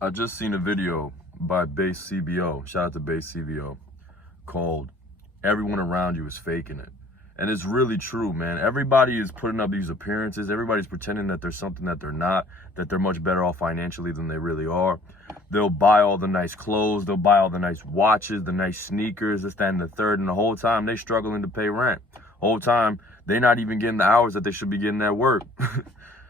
I just seen a video by Base CBO, shout out to Base CBO, called Everyone Around You is Faking It. And it's really true, man. Everybody is putting up these appearances. Everybody's pretending that there's something that they're not, that they're much better off financially than they really are. They'll buy all the nice clothes. They'll buy all the nice watches, the nice sneakers, this, that, and the third. And the whole time, they're struggling to pay rent. Whole time, they're not even getting the hours that they should be getting at work.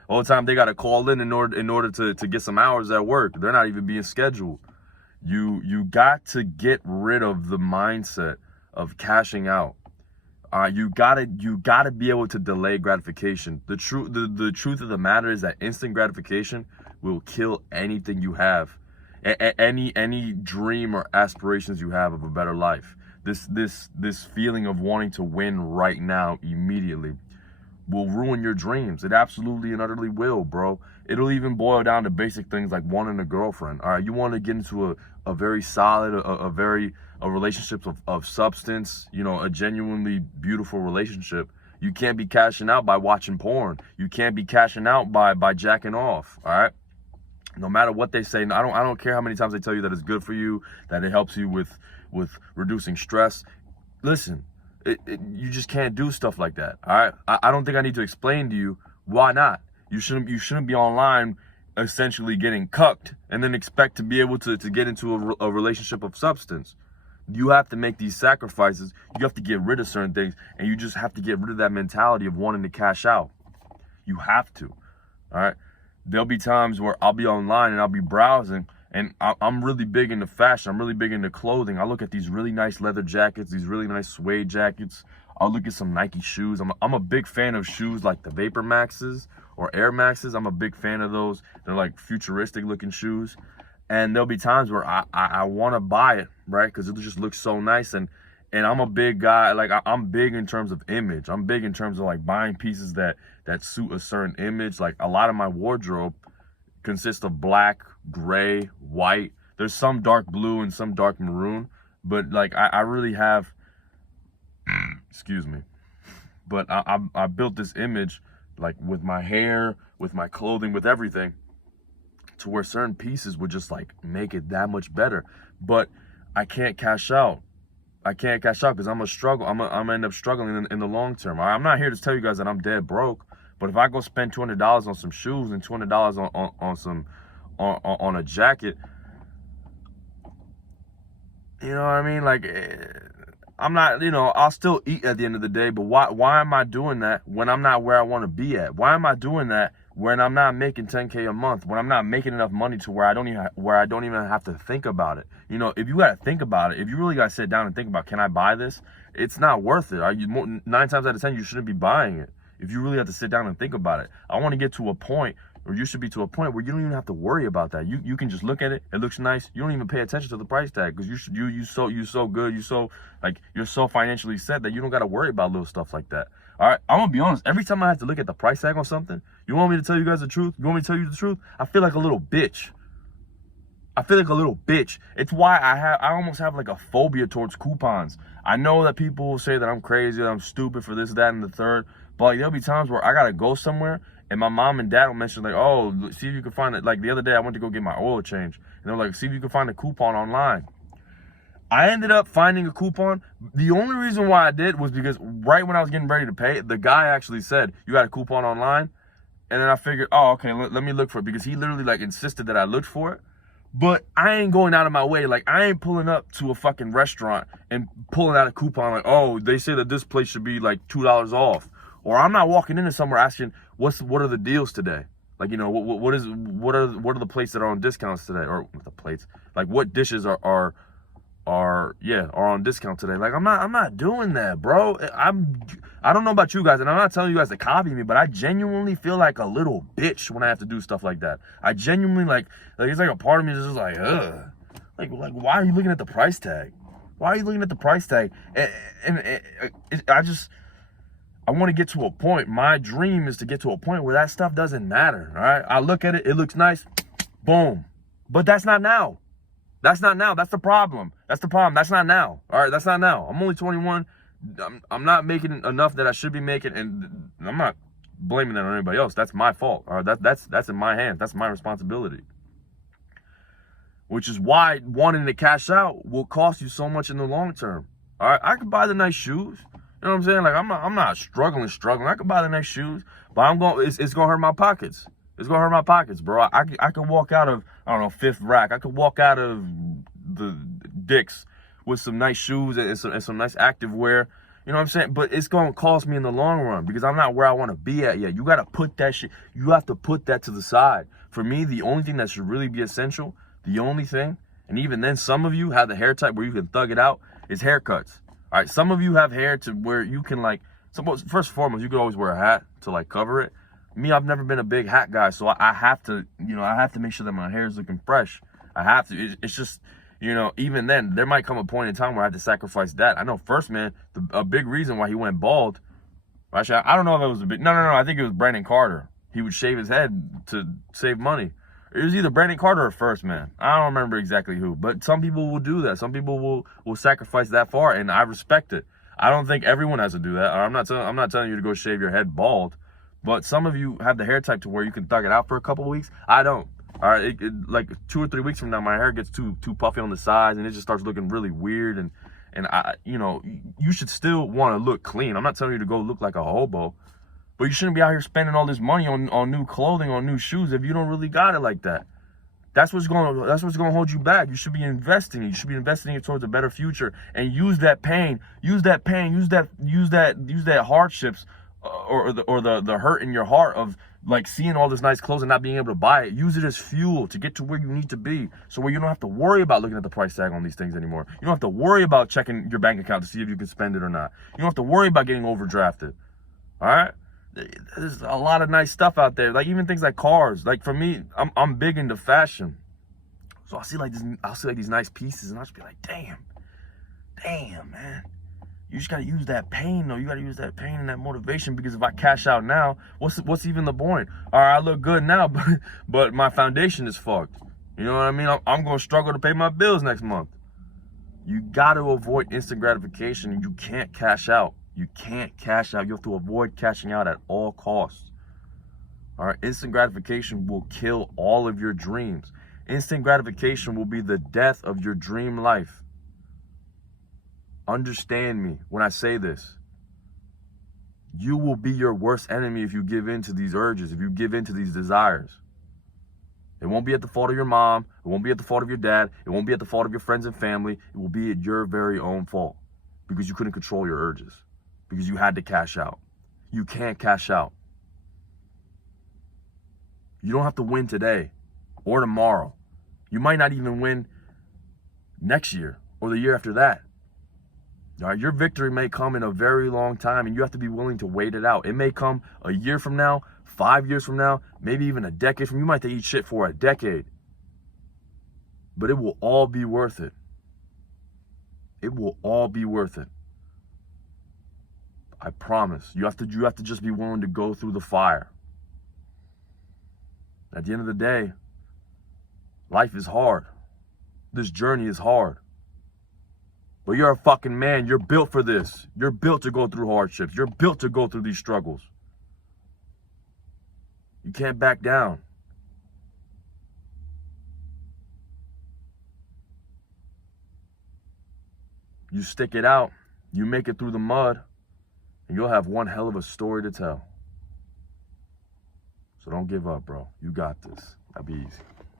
All the time, they got to call in order to get some hours at work. They're not even being scheduled. You got to get rid of the mindset of cashing out. You gotta be able to delay gratification. The truth of the matter is that instant gratification will kill anything you have, any dream or aspirations you have of a better life. This feeling of wanting to win right now, immediately, will ruin your dreams. It absolutely and utterly will, bro. It'll even boil down to basic things like wanting a girlfriend. All right, you want to get into a very solid, a relationship of substance, you know, a genuinely beautiful relationship. You can't be cashing out by watching porn. You can't be cashing out by jacking off. All right. No matter what they say, I don't care how many times they tell you that it's good for you, that it helps you with reducing stress. Listen, you just can't do stuff like that. All right. I don't think I need to explain to you why not. You shouldn't be online essentially getting cucked and then expect to be able to get into a relationship of substance. You have to make these sacrifices. You have to get rid of certain things, and you just have to get rid of that mentality of wanting to cash out. You have to. All right. There'll be times where I'll be online and I'll be browsing, and I'm really big into fashion. I'm really big into clothing. I look at these really nice leather jackets, these really nice suede jackets. I'll look at some Nike shoes. I'm a big fan of shoes like the Vapor Maxes or Air Maxes. I'm a big fan of those. They're like futuristic looking shoes. And there'll be times where I want to buy it, right? Because it just looks so nice. And I'm a big guy. Like, I'm big in terms of image. I'm big in terms of like buying pieces that suit a certain image. Like, a lot of my wardrobe consists of black, gray, white. There's some dark blue and some dark maroon. But like, I really have, excuse me. But I built this image, like, with my hair, with my clothing, with everything, to where certain pieces would just like make it that much better. But I can't cash out. I can't cash out because I'm gonna struggle. I'm gonna end up struggling in the long term. I'm not here to tell you guys that I'm dead broke. But if I go spend $200 on some shoes and $200 on a jacket, you know what I mean? Like, I'm not, you know, I'll still eat at the end of the day. But why am I doing that when I'm not where I want to be at? Why am I doing that when I'm not making 10K a month, when I'm not making enough money to where I don't even have to think about it? You know, if you got to think about it, if you really got to sit down and think about, can I buy this? It's not worth it. 9 times out of 10, you shouldn't be buying it. If you really have to sit down and think about it, I want to get to a point, or you should be to a point where you don't even have to worry about that. You can just look at it. It looks nice. You don't even pay attention to the price tag because you so good. You're so financially set that you don't got to worry about little stuff like that. All right, I'm gonna be honest. Every time I have to look at the price tag on something, you want me to tell you guys the truth? You want me to tell you the truth? I feel like a little bitch. It's why I almost have like a phobia towards coupons. I know that people will say that I'm crazy, that I'm stupid for this, that, and the third. But like, there'll be times where I gotta go somewhere, and my mom and dad will mention like, "Oh, see if you can find it." Like the other day, I went to go get my oil change, and they're like, "See if you can find a coupon online." I ended up finding a coupon. The only reason why I did was because right when I was getting ready to pay, the guy actually said, "You got a coupon online?" And then I figured, oh, okay, let me look for it, because he literally like insisted that I looked for it. But I ain't going out of my way. Like, I ain't pulling up to a fucking restaurant and pulling out a coupon like, "Oh, they say that this place should be like $2 off." Or I'm not walking into somewhere asking, what are the deals today? Like, you know, what are the plates that are on discounts today? Or the plates, like, what dishes are on discount today? Like, I'm not doing that, bro. I don't know about you guys, and I'm not telling you guys to copy me, but I genuinely feel like a little bitch when I have to do stuff like that. I genuinely like it's like a part of me is just like, ugh. Like why are you looking at the price tag? Why are you looking at the price tag? I want to get to a point. My dream is to get to a point where that stuff doesn't matter. All right. I look at it. It looks nice. Boom. But that's not now. That's not now. That's the problem. That's not now. All right. That's not now. I'm only 21. I'm not making enough that I should be making. And I'm not blaming that on anybody else. That's my fault. All right. That's in my hands. That's my responsibility. which is why wanting to cash out will cost you so much in the long term. All right, I could buy the nice shoes. You know what I'm saying? Like, I'm not struggling. I could buy the nice shoes, but it's gonna hurt my pockets. It's gonna hurt my pockets, bro. I could walk out of, I don't know, Fifth Rack. I could walk out of the Dick's with some nice shoes and some nice active wear. You know what I'm saying? But it's gonna cost me in the long run because I'm not where I want to be at yet. You gotta put that shit. You have to put that to the side. For me, the only thing that should really be essential, the only thing, and even then, some of you have the hair type where you can thug it out, is haircuts. All right, some of you have hair to where you can, like, first and foremost, you could always wear a hat to, like, cover it. Me, I've never been a big hat guy, so I have to, I have to make sure that my hair is looking fresh. I have to. It's just, even then, there might come a point in time where I have to sacrifice that. I know First Man, a big reason why he went bald. Actually, I don't know if it was a big, no, I think it was Brandon Carter. He would shave his head to save money. It was either Brandon Carter or First Man. I don't remember exactly who, but some people will do that. Some people will sacrifice that far, and I respect it. I don't think everyone has to do that. I'm not telling you to go shave your head bald. But some of you have the hair type to where you can thug it out for a couple of weeks. I don't. All right, like 2 or 3 weeks from now, my hair gets too puffy on the sides, and it just starts looking really weird. And I, you should still want to look clean. I'm not telling you to go look like a hobo, but you shouldn't be out here spending all this money on new clothing, on new shoes if you don't really got it like that. That's what's gonna hold you back. You should be investing. You should be investing it towards a better future, and use that pain, use that hardships. Or the hurt in your heart of, like, seeing all this nice clothes and not being able to buy it. Use it as fuel to get to where you need to be, so where you don't have to worry about looking at the price tag on these things anymore. You don't have to worry about checking your bank account to see if you can spend it or not. You don't have to worry about getting overdrafted. All right, there's a lot of nice stuff out there, like even things like cars. Like, for me, I'm big into fashion, so I'll see these nice pieces, and I'll just be like, damn, man. You just gotta use that pain, though. You gotta use that pain and that motivation, because if I cash out now, what's even the point? All right, I look good now, but my foundation is fucked. You know what I mean? I'm gonna struggle to pay my bills next month. You gotta avoid instant gratification. You can't cash out. You can't cash out. You have to avoid cashing out at all costs. All right, instant gratification will kill all of your dreams. Instant gratification will be the death of your dream life. Understand me when I say this. You will be your worst enemy if you give in to these urges, if you give in to these desires. It won't be at the fault of your mom. It won't be at the fault of your dad. It won't be at the fault of your friends and family. It will be at your very own fault, because you couldn't control your urges, because you had to cash out. You can't cash out. You don't have to win today or tomorrow. You might not even win next year or the year after that. All right, your victory may come in a very long time, and you have to be willing to wait it out. It may come a year from now, 5 years from now, maybe even a decade from now. You might have to eat shit for a decade. But it will all be worth it. It will all be worth it. I promise. You have to just be willing to go through the fire. At the end of the day, life is hard. This journey is hard. But you're a fucking man. You're built for this. You're built to go through hardships. You're built to go through these struggles. You can't back down. You stick it out. You make it through the mud, and you'll have one hell of a story to tell. So don't give up, bro. You got this. That'll be easy.